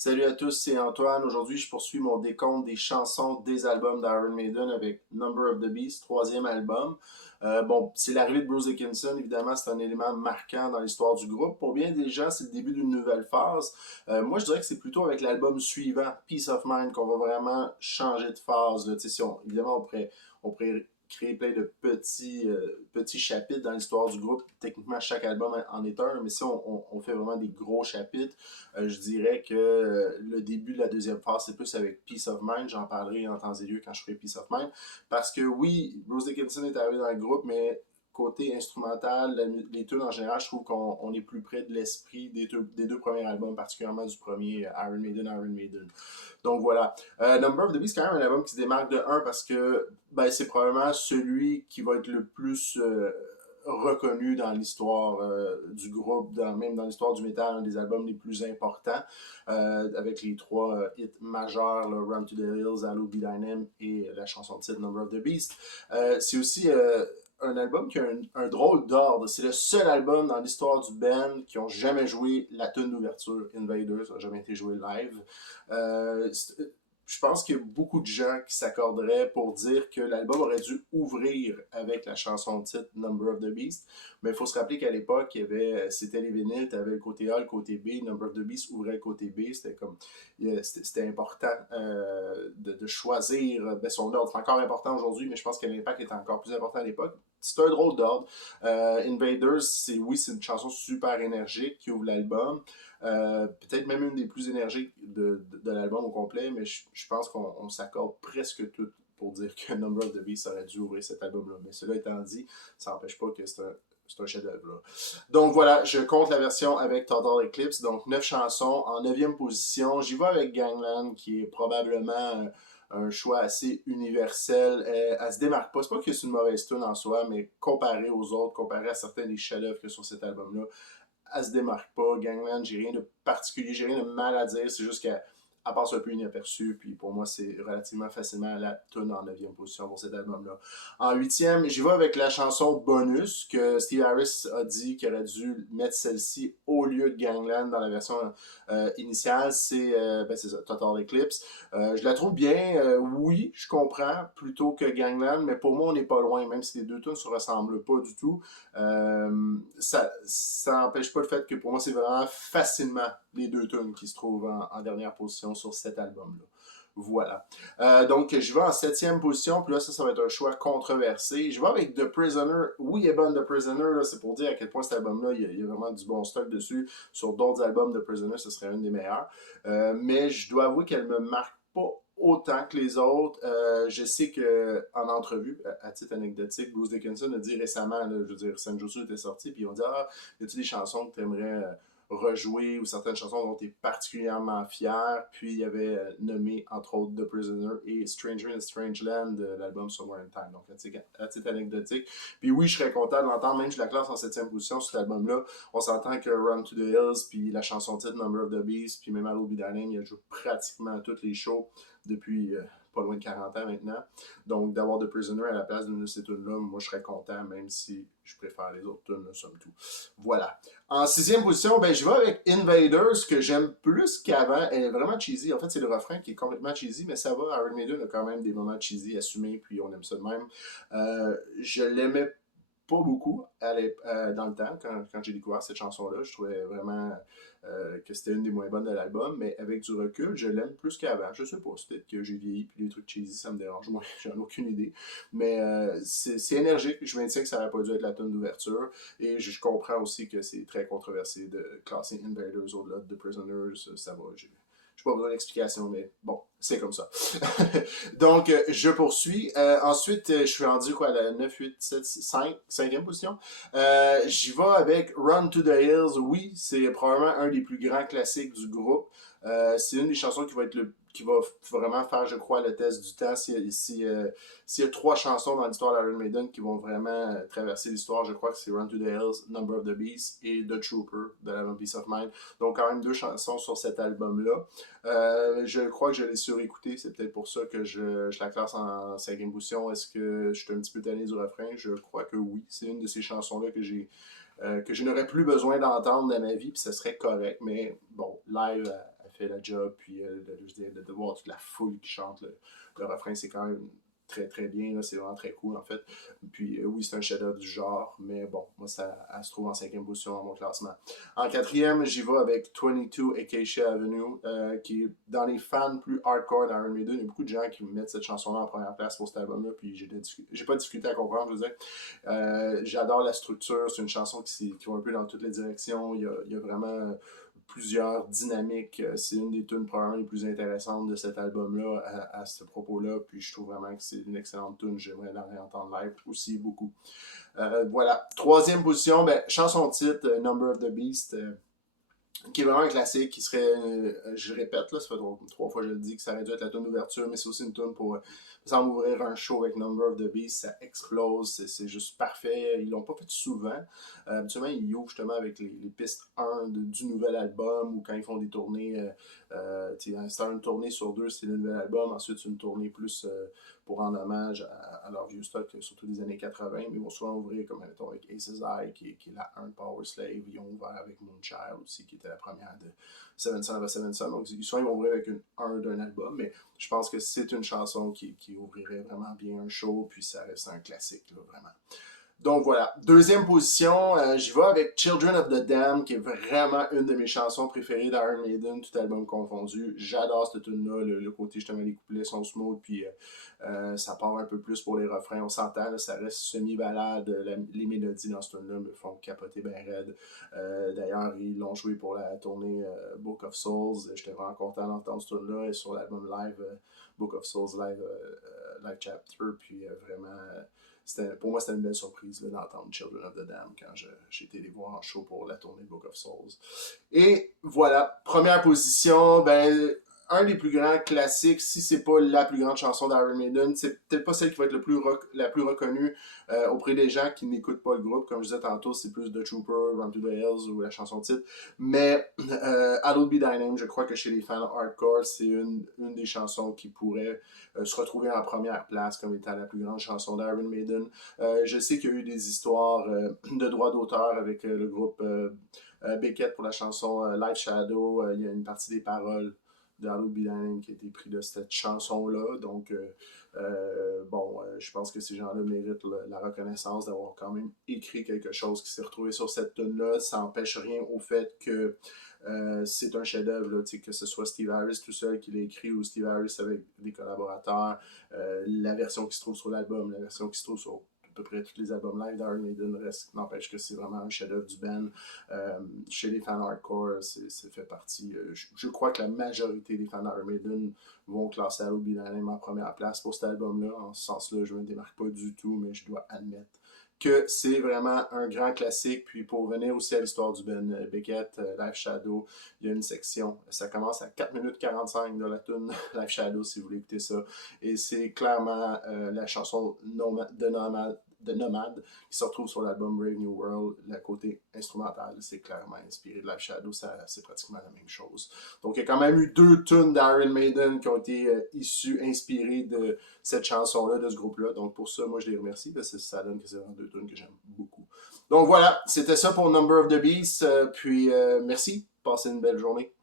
Salut à tous, c'est Antoine. Aujourd'hui, je poursuis mon décompte des chansons des albums d'Iron Maiden avec Number of the Beast, troisième album. Bon, c'est l'arrivée de Bruce Dickinson, évidemment, c'est un élément marquant dans l'histoire du groupe. Pour bien des gens, c'est le début d'une nouvelle phase. Moi, je dirais que c'est plutôt avec l'album suivant, Peace of Mind, qu'on va vraiment changer de phase. Là. Si évidemment, on pourrait créer plein de petits chapitres dans l'histoire du groupe. Techniquement, chaque album en est un, mais si on fait vraiment des gros chapitres, je dirais que le début de la deuxième phase, c'est plus avec Peace of Mind. J'en parlerai en temps et lieu quand je ferai Peace of Mind. Parce que oui, Bruce Dickinson est arrivé dans le groupe, mais côté instrumental, les tunes en général, je trouve qu'on est plus près de l'esprit des deux premiers albums, particulièrement du premier Iron Maiden. Donc voilà. Number of the Beast, c'est quand même un album qui se démarque de un parce que c'est probablement celui qui va être le plus reconnu dans l'histoire du groupe, même dans l'histoire du métal, un des albums les plus importants, avec les trois hits majeurs, là, Run to the Hills, Hello Be Thy Name et la chanson de titre Number of the Beast. C'est aussi un album qui a un drôle d'ordre. C'est le seul album dans l'histoire du band qui ont jamais joué la tune d'ouverture Invaders, ça n'a jamais été joué live. Euh, je pense qu'il y a beaucoup de gens qui s'accorderaient pour dire que l'album aurait dû ouvrir avec la chanson de titre Number of the Beast. Mais il faut se rappeler qu'à l'époque, c'était les vinyles, tu avais le côté A, le côté B. Number of the Beast ouvrait le côté B. C'était important de choisir son ordre. C'est encore important aujourd'hui, mais je pense que l'impact était encore plus important à l'époque. C'est un drôle d'ordre. Invaders, c'est une chanson super énergique qui ouvre l'album. Peut-être même une des plus énergiques de l'album au complet, mais je pense qu'on s'accorde presque tout pour dire que Number of the Beast aurait dû ouvrir cet album-là. Mais cela étant dit, ça n'empêche pas que c'est un chef-d'œuvre. Donc voilà, je compte la version avec Total Eclipse, donc 9 chansons. En 9e position, j'y vais avec Gangland, qui est probablement un choix assez universel. Elle se démarque pas. C'est pas que c'est une mauvaise tune en soi, mais comparé aux autres, comparé à certains des chefs-d'œuvre que sur cet album-là, elle se démarque pas. Gangland, j'ai rien de particulier, j'ai rien de mal à dire. C'est juste qu'elle passe un peu inaperçue. Puis pour moi, c'est relativement facilement la tune en 9e position pour cet album-là. En 8e, j'y vais avec la chanson Bonus que Steve Harris a dit qu'il aurait dû mettre celle-ci au lieu de Gangland dans la version initiale. C'est ça, Total Eclipse. Je la trouve bien. Oui, je comprends, plutôt que Gangland, mais pour moi, on n'est pas loin, même si les deux tunes ne se ressemblent pas du tout. Ça n'empêche pas le fait que pour moi, c'est vraiment facilement les deux tunes qui se trouvent en dernière position sur cet album-là. Voilà. Donc, je vais en 7e position, puis là, ça va être un choix controversé. Je vais avec The Prisoner. Oui, il est bonne, The Prisoner, là, c'est pour dire à quel point cet album-là, il y a vraiment du bon stock dessus. Sur d'autres albums, The Prisoner, ce serait un des meilleurs. Mais je dois avouer qu'elle me marque pas autant que les autres. Je sais que en entrevue, à titre anecdotique, Bruce Dickinson a dit récemment, là, je veux dire, Senjutsu était sorti, puis ils ont dit y a-tu des chansons que tu aimerais rejouer ou certaines chansons dont tu es particulièrement fier. Puis il y avait nommé entre autres The Prisoner et Stranger in Strangeland de l'album Somewhere in Time. Donc à titre anecdotique. Puis oui, je serais content de l'entendre, même si je la classe en 7e position sur cet album-là. On s'entend que Run to the Hills, puis la chanson titre Number of the Beast, puis même Hello Be Thy Name, il a joué pratiquement à tous les shows depuis pas loin de 40 ans maintenant. Donc, d'avoir The Prisoner à la place d'une de ces tunes-là, moi, je serais content, même si je préfère les autres tunes, somme toute. Voilà. En 6e position, je vais avec Invaders, que j'aime plus qu'avant. Elle est vraiment cheesy. En fait, c'est le refrain qui est complètement cheesy, mais ça va. Iron Maiden a quand même des moments cheesy assumés, puis on aime ça de même. Je l'aimais pas beaucoup dans le temps, quand j'ai découvert cette chanson-là. Je trouvais vraiment que c'était une des moins bonnes de l'album, mais avec du recul, je l'aime plus qu'avant. Je sais pas, c'est peut-être que j'ai vieilli, puis les trucs cheesy, ça me dérange. Moi, j'en ai aucune idée. Mais c'est énergique. Je maintiens que ça n'aurait pas dû être la tonne d'ouverture. Et je comprends aussi que c'est très controversé de classer Invaders au-delà de The Prisoners. Ça va, je n'ai pas besoin d'explication, mais bon, c'est comme ça. Donc, je poursuis. Ensuite, je suis rendu quoi, à la 9, 8, 7, 5, 5e position. J'y vais avec Run to the Hills. Oui, c'est probablement un des plus grands classiques du groupe. C'est une des chansons qui va vraiment faire, je crois, le test du temps. S'il y a 3 chansons dans l'histoire d'Iron Maiden qui vont vraiment traverser l'histoire, je crois que c'est Run to the Hills, Number of the Beast et The Trooper de l'album Peace of Mind. Donc quand même 2 chansons sur cet album-là. Je crois que je l'ai surécouté, c'est peut-être pour ça que je la classe en 5e position. Est-ce que je suis un petit peu tanné du refrain? Je crois que oui. C'est une de ces chansons-là que que je n'aurais plus besoin d'entendre dans ma vie, puis ça serait correct. Mais bon, live, elle fait la job. Puis de voir toute la foule qui chante le refrain, c'est quand même très très bien, là, c'est vraiment très cool en fait. Puis oui, c'est un chef-d'œuvre du genre, mais bon, moi ça elle se trouve en 5e position dans mon classement. En 4e, j'y vais avec 22 Acacia Avenue, qui est dans les fans plus hardcore d'Iron Maiden. Il y a beaucoup de gens qui mettent cette chanson-là en première place pour cet album-là, puis j'ai pas discuté à comprendre, je veux dire. J'adore la structure, c'est une chanson qui va un peu dans toutes les directions. Il y a vraiment plusieurs dynamiques. C'est une des tunes probablement les plus intéressantes de cet album-là à ce propos-là. Puis je trouve vraiment que c'est une excellente tune. J'aimerais la réentendre live aussi beaucoup. Voilà. 3e position, chanson titre, Number of the Beast. Qui est vraiment un classique, qui serait, je répète, là, ça fait 3 fois que je le dis, que ça aurait dû être la tune d'ouverture, mais c'est aussi une tune pour semble ouvrir un show avec Number of the Beast, ça explose, c'est juste parfait. Ils l'ont pas fait souvent. Habituellement, ils ouvrent justement avec les pistes 1 du nouvel album, ou quand ils font des tournées, c'est une tournée sur 2, c'est le nouvel album, ensuite c'est une tournée plus pour rendre hommage à leur vieux stock, surtout des années 80, mais ils vont souvent ouvrir comme mettons, avec Aces High, qui est la 1 Power Slave. Ils ont ouvert avec Moonchild aussi, qui était la première de Seven Son of a Seven Son. Donc souvent ils vont ouvrir avec une 1 d'un album, mais je pense que c'est une chanson qui ouvrirait vraiment bien un show, puis ça reste un classique, là, vraiment. Donc voilà, 2e position, j'y vais avec Children of the Damned, qui est vraiment une de mes chansons préférées d'Iron Maiden, tout album confondu. J'adore cette tune-là, le côté justement les couplets sont smooth, puis ça part un peu plus pour les refrains, on s'entend, là, ça reste semi-balade, les mélodies dans cette tune-là me font capoter bien raide. D'ailleurs, ils l'ont joué pour la tournée Book of Souls, j'étais vraiment content d'entendre cette tune-là, et sur l'album live, Book of Souls Live, live Chapter, puis vraiment... pour moi, c'était une belle surprise d'entendre Children of the Damned quand j'ai été les voir en show pour la tournée Book of Souls. Et voilà, première position, un des plus grands classiques, si c'est pas la plus grande chanson d'Iron Maiden, c'est peut-être pas celle qui va être la plus reconnue auprès des gens qui n'écoutent pas le groupe. Comme je disais tantôt, c'est plus The Trooper, Run to the Hills ou la chanson titre. Mais Hallowed Be Thy Name, je crois que chez les fans hardcore, c'est une des chansons qui pourrait se retrouver en première place comme étant la plus grande chanson d'Iron Maiden. Je sais qu'il y a eu des histoires de droits d'auteur avec le groupe Beckett pour la chanson Light Shadow. Il y a une partie des paroles de Hallowed Be Thy Name qui a été pris de cette chanson-là. Donc, je pense que ces gens-là méritent la reconnaissance d'avoir quand même écrit quelque chose qui s'est retrouvé sur cette tune-là. Ça n'empêche rien au fait que c'est un chef-d'œuvre, que ce soit Steve Harris tout seul qui l'a écrit ou Steve Harris avec des collaborateurs. La version qui se trouve sur l'album, la version qui se trouve sur à peu près tous les albums live d'Iron Maiden n'empêche que c'est vraiment un chef-d'œuvre du band. Chez les fans hardcore, c'est fait partie. Je crois que la majorité des fans d'Iron Maiden vont classer Hallowed Be Thy Name en première place pour cet album-là. En ce sens-là, je ne me démarque pas du tout, mais je dois admettre que c'est vraiment un grand classique. Puis pour venir aussi à l'histoire du band Beckett, Live Shadow, il y a une section, ça commence à 4 minutes 45 de la tune Live Shadow si vous voulez écouter ça. Et c'est clairement la chanson de Nomad qui se retrouve sur l'album Brave New World. Le côté instrumental, c'est clairement inspiré de Live Shadow, c'est pratiquement la même chose. Donc il y a quand même eu 2 tunes d'Iron Maiden qui ont été inspirées de cette chanson-là, de ce groupe-là. Donc pour ça, moi je les remercie parce que ça donne que c'est vraiment 2 tunes que j'aime beaucoup. Donc voilà, c'était ça pour Number of the Beast. Puis merci, passez une belle journée.